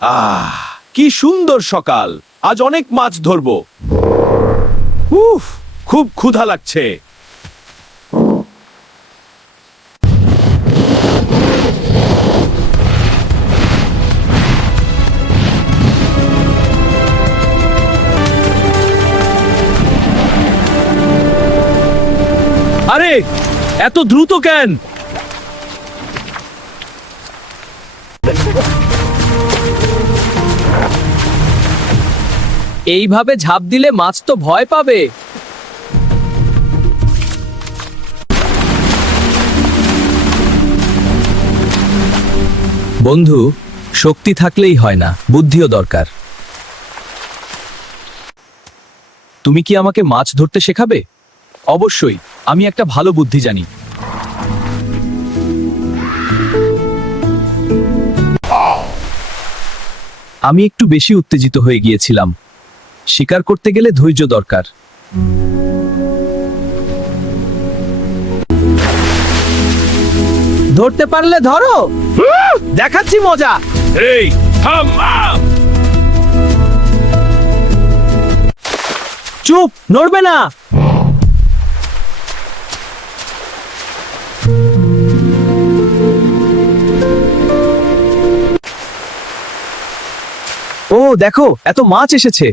কি সুন্দর সকাল, আজ অনেক মাছ ধরবো। উফ, খুব ক্ষুধা লাগছে। আরে এত দ্রুত কেন? এইভাবে ঝাঁপ দিলে মাছ তো ভয় পাবে। বন্ধু, শক্তি থাকলেই হয় না, বুদ্ধিও দরকার। তুমি কি আমাকে মাছ ধরতে শেখাবে? অবশ্যই, আমি একটা ভালো বুদ্ধি জানি। আমি একটু বেশি উত্তেজিত হয়ে গিয়েছিলাম। শিকার করতে গেলে ধৈর্য দরকার। ধরতে পারলে ধরো, দেখাচ্ছি মজা। এই থাম! চুপ, নড়বে না। ও দেখো, এত মাছ এসেছে।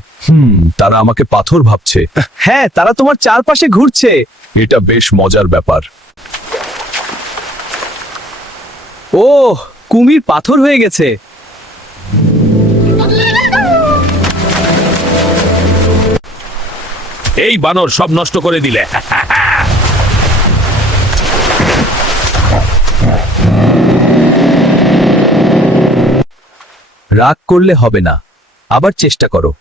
তারা আমাকে পাথর ভাবছে। হ্যাঁ, তারা তোমার চারপাশে ঘুরছে। এটা বেশ মজার ব্যাপার। ও, কুমির পাথর হয়ে গেছে। এই বানর সব নষ্ট করে দিলে। রাগ করলে হবে না, আবার চেষ্টা করো।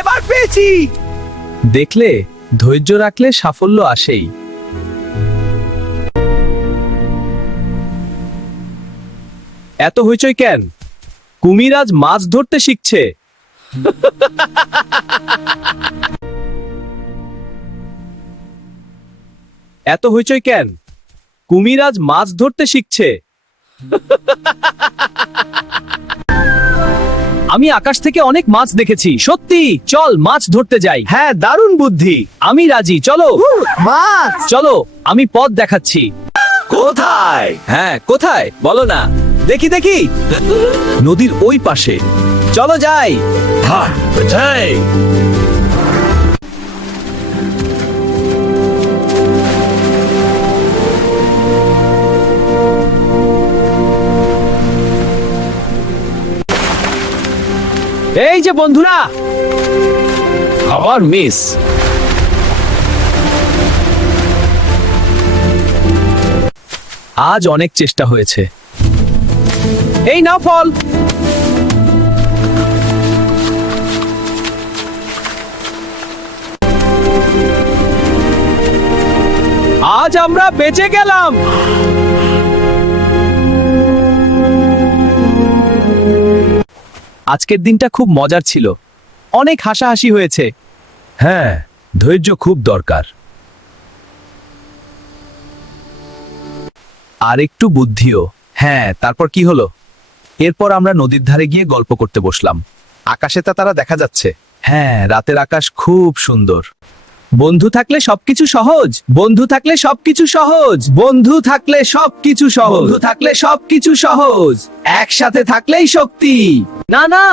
এবার পেয়েছি। দেখলে, ধৈর্য রাখলে সাফল্য আসেই। এত হইচই কেন? কুমির আজ মাছ ধরতে শিখছে। এত হইচই কেন? কুমির আজ মাছ ধরতে শিখছে। আমি আকাশ থেকে অনেক মাছ দেখেছি, সত্যি। চল মাছ ধরতে যাই। হ্যাঁ, দারুণ বুদ্ধি। আমি রাজি, চলো। মাছ! চলো, আমি পথ দেখাচ্ছি। কোথায়? হ্যাঁ, কোথায় বলো না। দেখি দেখি, নদীর ওই পাশে। চলো যাই। হ্যাঁ, কোথায়? এই যে বন্ধুরা, আবার মিস। আজ অনেক চেষ্টা হয়েছে। এই নাও ফল। আজ আমরা বেঁচে গেলাম। আজকের দিনটা খুব মজার ছিল, অনেক হাসাহাসি হয়েছে। হ্যাঁ, ধৈর্য খুব দরকার। আর একটু বুদ্ধিও। হ্যাঁ, তারপর কি হলো? এরপর আমরা নদীর ধারে গিয়ে গল্প করতে বসলাম। আকাশে তারা দেখা যাচ্ছে। হ্যাঁ, রাতের আকাশ খুব সুন্দর। বন্ধু থাকলে সবকিছু সহজ। বন্ধু থাকলে সবকিছু সহজ। বন্ধু থাকলে সবকিছু সহজ। বন্ধু থাকলে সবকিছু সহজ। একসাথে থাকলেই শক্তি। না না,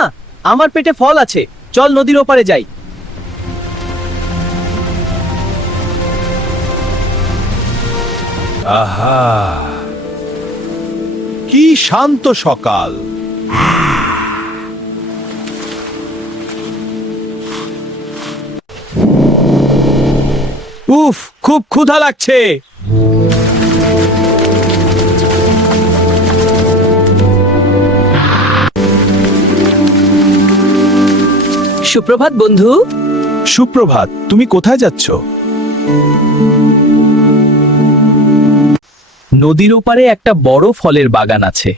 আমার পেটে ফল আছে, চল নদীর ওপারে যাই। আহা, কি শান্ত সকাল। উফ, খুব ক্ষুধা লাগছে। সুপ্রভাত বন্ধু। সুপ্রভাত, তুমি কোথায় যাচ্ছ? নদীর ওপারে একটা বড় ফলের বাগান আছে।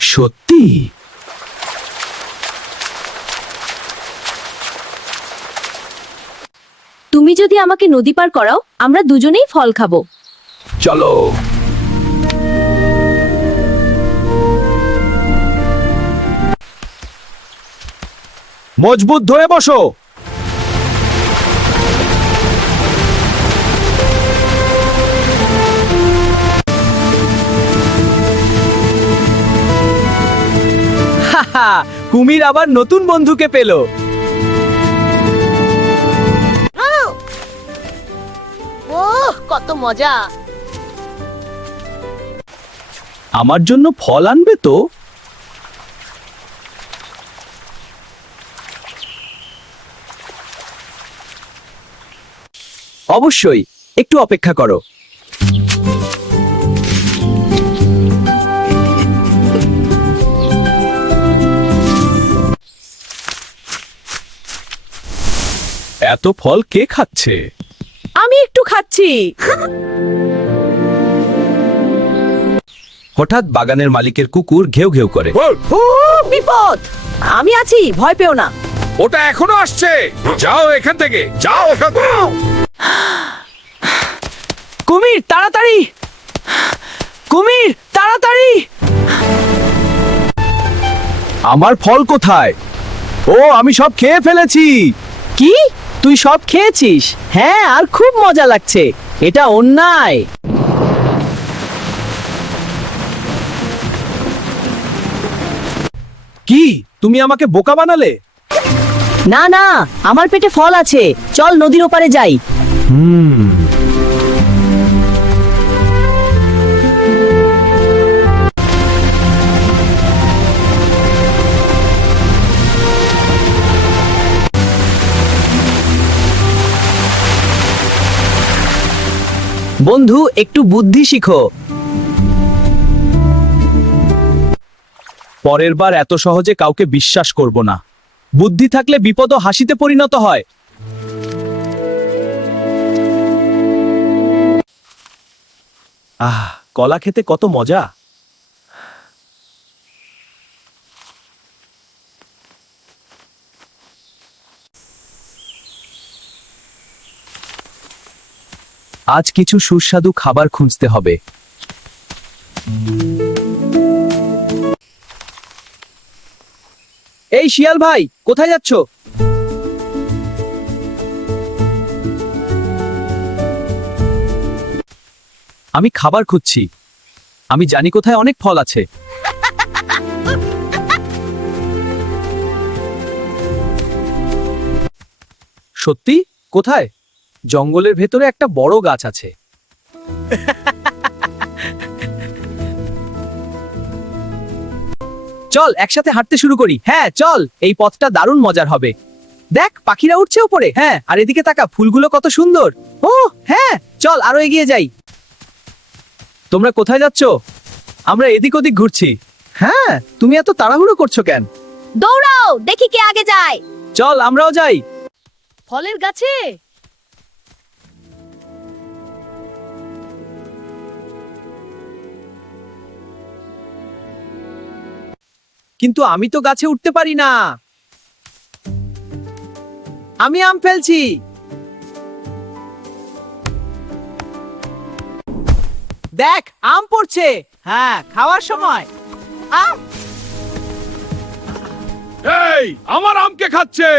সত্যি? তুমি যদি আমাকে নদী পার করাও, আমরা দুজনেই ফল খাবো। চলো। মজবুত ধরে বসো। হাহা, কুমির আবার নতুন বন্ধুকে পেল। ওহ, কত মজা! আমার জন্য ফল আনবে তো? অবশ্যই, একটু অপেক্ষা করো। এত ফল কে খাচ্ছে? আমি একটু খাচ্ছি। হঠাৎ বাগানের মালিকের কুকুর ঘেউ ঘেউ করে। ও বিপদ! আমি আছি, ভয় পেও না। ওটা এখনো আসছে। যাও এখান থেকে, যাও এখান থেকে। কুমির তাড়াতাড়ি! কুমির তাড়াতাড়ি! আমার ফল কোথায়? ও, আমি সব খেয়ে ফেলেছি। কি? তুই সব খেয়েছিস? হ্যাঁ, আর খুব মজা লাগছে। এটা অন্যায়। কি, তুমি আমাকে বোকা বানালে? না না, আমার পেটে ফল আছে, চল নদীর ওপারে যাই। বন্ধু, একটু বুদ্ধি শিখো। পরের বার এত সহজে কাউকে বিশ্বাস করব না। বুদ্ধি থাকলে বিপদও হাসিতে পরিণত হয়। কলা খেতে কত মজা। আজ কিছু সুস্বাদু খাবার খুঁজতে হবে। এই শিয়াল ভাই, কোথায় যাচ্ছ? আমি খাবার খুঁজছি। আমি জানি কোথায় অনেক ফল আছে। সত্যি? কোথায়? জঙ্গলের ভেতরে একটা বড় গাছ আছে। চল একসাথে হাঁটতে শুরু করি। হ্যাঁ চল, এই পথটা দারুণ মজার হবে। দেখ, পাখিরা উঠছে উপরে। হ্যাঁ, আর এদিকে তাকা, ফুলগুলো কত সুন্দর। ও হ্যাঁ, চল আরো এগিয়ে যাই। তোমরা কোথায় যাচ্ছ? আমরা এদিক ওদিক ঘুরছি। হ্যাঁ, তুমি এত তাড়াহুড়ো করছো কেন? দৌড়াও, দেখি কে আগে যায়। চল আমরাও যাই। ফলের গাছে কিন্তু আমি তো গাছে উঠতে পারি না। আমি আম ফেলছি। দেখ, আম পড়ছে। হ্যাঁ, খাওয়ার সময়। আম! এই, আমার আমকে খাচ্ছে।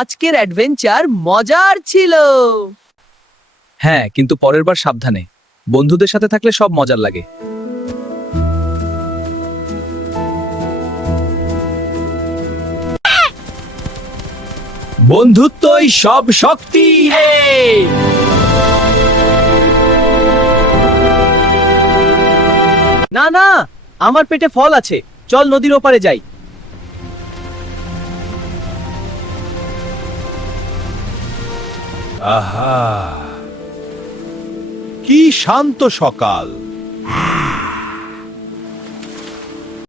আজকের অ্যাডভেঞ্চার মজার ছিল। হ্যাঁ, কিন্তু পরের বার সাবধানে। বন্ধুদের সাথে থাকলে সব মজার লাগে। বন্ধুত্বই সব শক্তি। না না, আমার পেটে ফল আছে। চল নদীর ওপারে যাই। আহা, কি শান্ত সকাল।